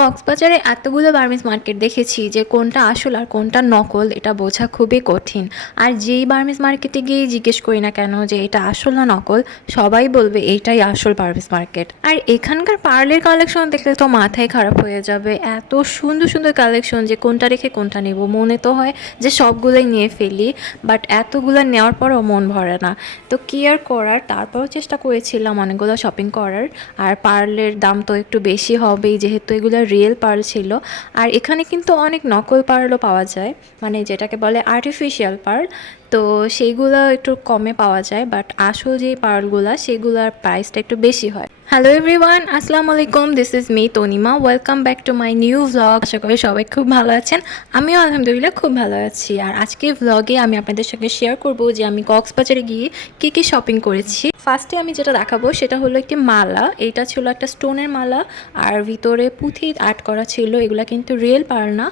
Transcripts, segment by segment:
কক্সবাজারে এতগুলো Burmese market দেখেছি যে কোনটা আসল আর কোনটা নকল এটা বোঝা খুবই কঠিন। আর যেই বার্মিজ মার্কেটে গিয়ে জিজ্ঞেস করি না কেন যে এটা আসল না নকল, সবাই বলবে এইটাই আসল বার্মিজ মার্কেট। আর এখানকার পার্লের কালেকশন দেখলে তো মাথায় খারাপ হয়ে যাবে, এত সুন্দর সুন্দর কালেকশন যে কোনটা রেখে কোনটা নেব, মনে তো হয় যে সবগুলোই নিয়ে ফেলি, বাট এতগুলো নেওয়ার পরও মন ভরে না। তো কি আর করার, তারপরও চেষ্টা করেছিলাম অনেকগুলো শপিং করার। আর পার্লের দাম তো একটু বেশি হবেই, যেহেতু এগুলো রিয়েল পার্ল ছিল। আর এখানে কিন্তু অনেক নকল পার্লও পাওয়া যায়, মানে যেটাকে বলে আর্টিফিশিয়াল পার্ল। তো সেইগুলো একটু কমে পাওয়া যায়, বাট আসল যে পার্লগুলো সেগুলোর প্রাইসটা একটু বেশি হয়। হ্যালো এভরিওয়ান, আসসালামু আলাইকুম, this is me Tanima. Welcome back to my new vlog. আশা করি সবাই খুব ভালো আছেন, আমিও আলহামদুলিল্লাহ খুব ভালো আছি। আর আজকে ভ্লগে আমি আপনাদের সঙ্গে শেয়ার করব যে আমি কক্সবাজারে গিয়ে কী কী শপিং করেছি। ফার্স্টে আমি যেটা দেখাবো সেটা হলো একটি মালা। এটা ছিল একটা স্টোনের মালা, আর ভিতরে পুঁথি আর্ট করা ছিল। এগুলা কিন্তু রিয়েল পার্ল না।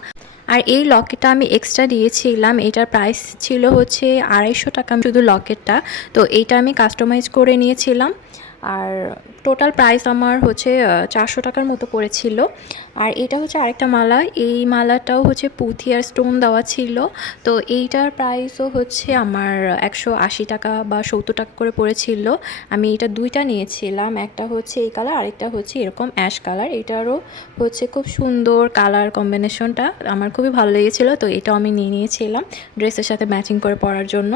আর এই লকেটটা আমি এক্সট্রা দিয়েছিলাম, এটার প্রাইস ছিল হচ্ছে 250 টাকা শুধু লকেটটা। তো এইটা আমি কাস্টমাইজ করে নিয়েছিলাম। আর টোটাল প্রাইস আমার হচ্ছে 400 টাকার মতো পড়েছিল। আর এটা হচ্ছে আরেকটা মালা, এই মালাটাও হচ্ছে পুঁথি আর স্টোন দেওয়া ছিল। তো এইটার প্রাইসও হচ্ছে আমার 180 টাকা বা 70 টাকা করে পড়েছিল। আমি এটা দুইটা নিয়েছিলাম, একটা হচ্ছে এই কালার, আরেকটা হচ্ছে এরকম অ্যাশ কালার। এটারও হচ্ছে খুব সুন্দর কালার কম্বিনেশনটা, আমার খুবই ভালো লেগেছিলো। তো এটাও আমি নিয়েছিলাম ড্রেসের সাথে ম্যাচিং করে পরার জন্য।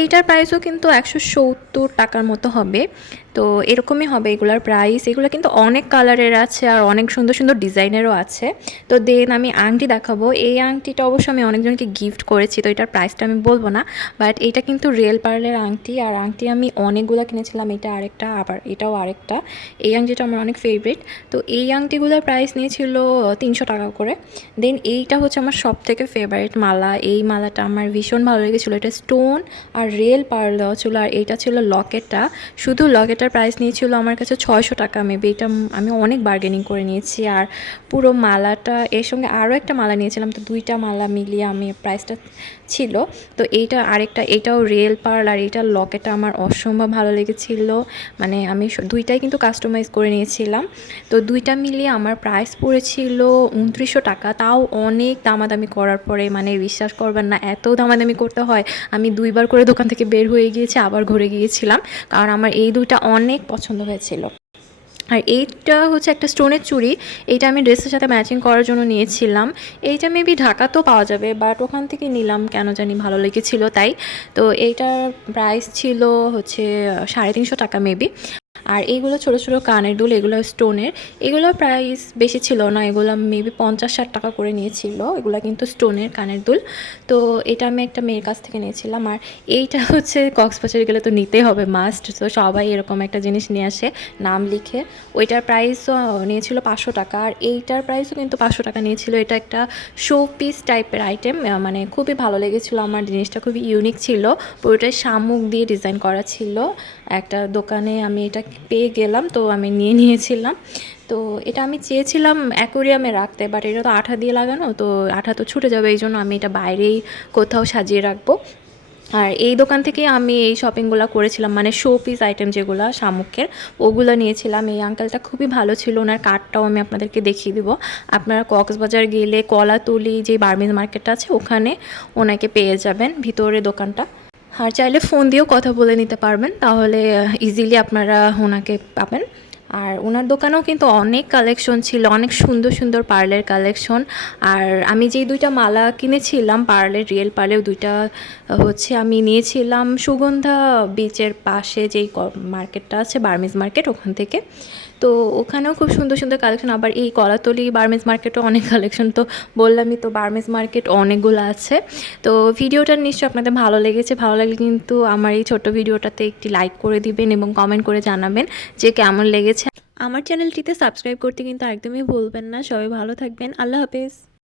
এইটার প্রাইসও কিন্তু 170 টাকার মতো হবে। তো এরকমই হবে এগুলার প্রাইস। এগুলো কিন্তু অনেক কালারের আছে আর অনেক সুন্দর সুন্দর ডিজাইনেরও আছে। তো দেন আমি আংটি দেখাবো। এই আংটিটা অবশ্য আমি অনেকজনকে গিফট করেছি, তো এটার প্রাইসটা আমি বলবো না, বাট এটা কিন্তু রিয়েল পার্লের আংটি। আর আংটি আমি অনেকগুলো কিনেছিলাম, এটা আরেকটা, আবার এটাও আরেকটা। এই আংটিটা আমার অনেক ফেভারিট। তো এই আংটিগুলোর প্রাইস নিয়েছিল 300 টাকা করে। দেন এইটা হচ্ছে আমার সব থেকে ফেভারিট মালা। এই মালাটা আমার ভীষণ ভালো লেগেছিলো। এটা স্টোন আর রিয়েল পার্ল দেওয়া ছিল। আর এইটা ছিল লকেটটা, শুধু লকেটটার প্রাইস নিয়েছিল আমার কাছে 600 টাকা। মেবি এটা আমি অনেক বার্গেনিং করে নিয়েছি। আর পুরো মালাটা, এর সঙ্গে আরও একটা মালা নিয়েছিলাম, তো দুইটা মালা মিলিয়ে আমি প্রাইসটা ছিল। তো এইটা আরেকটা, এটাও রিয়েল পার্ল। আর এইটার লকেটটা আমার অসম্ভব ভালো লেগেছিল, মানে আমি দুইটাই কিন্তু কাস্টমাইজ করে নিয়েছিলাম। তো দুইটা মিলিয়ে আমার প্রাইস পড়েছিল 2900 টাকা। তাও অনেক দামাদামি করার পরে, মানে বিশ্বাস করবেন না, এত দামাদামি করতে হয়। আমি দুইবার করে দোকান থেকে বের হয়ে গিয়েছি, আবার ঘুরে গিয়েছিলাম, কারণ আমার এই দুইটা অনেক পছন্দ হয়েছিল। আর এইটা হচ্ছে একটা স্টোনের চুড়ি, এইটা আমি ড্রেসের সাথে ম্যাচিং করার জন্য নিয়েছিলাম। এইটা মেবি ঢাকাতেও পাওয়া যাবে, বাট ওখান থেকে নিলাম, কেন জানি ভালো লেগেছিল তাই। তো এইটার প্রাইস ছিল হচ্ছে 350 টাকা মেবি। আর এইগুলো ছোটো ছোটো কানের দুল, এগুলো স্টোনের। এগুলোর প্রাইস বেশি ছিল না, এগুলো মেবি 50-60 টাকা করে নিয়েছিল। এগুলো কিন্তু স্টোনের কানের দুল। তো এটা আমি একটা মেয়ের কাছ থেকে নিয়েছিলাম। আর এইটা হচ্ছে কক্সবাজারে গেলে তো নিতেই হবে, মাস্ট। তো সবাই এরকম একটা জিনিস নিয়ে আসে নাম লিখে। ওইটার প্রাইসও নিয়েছিল 500 টাকা। আর এইটার প্রাইসও কিন্তু 500 টাকা নিয়েছিল। এটা একটা শো পিস টাইপের আইটেম, মানে খুবই ভালো লেগেছিলো আমার, জিনিসটা খুবই ইউনিক ছিল। পুরোটাই শামুক দিয়ে ডিজাইন করা ছিল। একটা দোকানে আমি এটা পেয়ে গেলাম, তো আমি নিয়েছিলাম। তো এটা আমি চেয়েছিলাম অ্যাকোরিয়ামে রাখতে, বাট এটা তো আঠা দিয়ে লাগানো, তো আঠা তো ছুটে যাবে, এই জন্য আমি এটা বাইরেই কোথাও সাজিয়ে রাখবো। আর এই দোকান থেকে আমি এই শপিংগুলো করেছিলাম, মানে শো পিস আইটেম যেগুলো শামুকের, ওগুলো নিয়েছিলাম। এই আঙ্কেলটা খুবই ভালো ছিল, ওনার কার্ডটাও আমি আপনাদেরকে দেখিয়ে দিব। আপনারা কক্সবাজার গেলে কলাতলি যে বার্মিজ মার্কেটটা আছে ওখানে ওনাকে পেয়ে যাবেন, ভিতরে দোকানটা। আর চাইলে ফোন দিয়েও কথা বলে নিতে পারবেন, তাহলে ইজিলি আপনারা ওনাকে পাবেন। আর ওনার দোকানেও কিন্তু অনেক কালেকশন ছিল, অনেক সুন্দর সুন্দর পার্লের কালেকশন। আর আমি যেই দুইটা মালা কিনেছিলাম পার্লের, রিয়েল পার্লের দুইটা হচ্ছে আমি নিয়েছিলাম সুগন্ধা বিচের পাশে যেই মার্কেটটা আছে, বার্মিজ মার্কেট, ওখান থেকে। তো ওখানেও খুব সুন্দর সুন্দর কালেকশন। আবার এই কলাতলি বার্মিজ মার্কেটও অনেক কালেকশন, তো বললামই তো বার্মিজ মার্কেট অনেকগুলো আছে। তো ভিডিওটা নিশ্চয়ই আপনাদের ভালো লেগেছে। ভালো লাগলে কিন্তু আমার এই ছোট্ট ভিডিওটাতে একটি লাইক করে দিবেন এবং কমেন্ট করে জানাবেন যে কেমন লেগেছে। আমার চ্যানেলটিতে সাবস্ক্রাইব করতে কিন্তু একদমই ভুলবেন না। সবাই ভালো থাকবেন, আল্লাহ হাফেজ।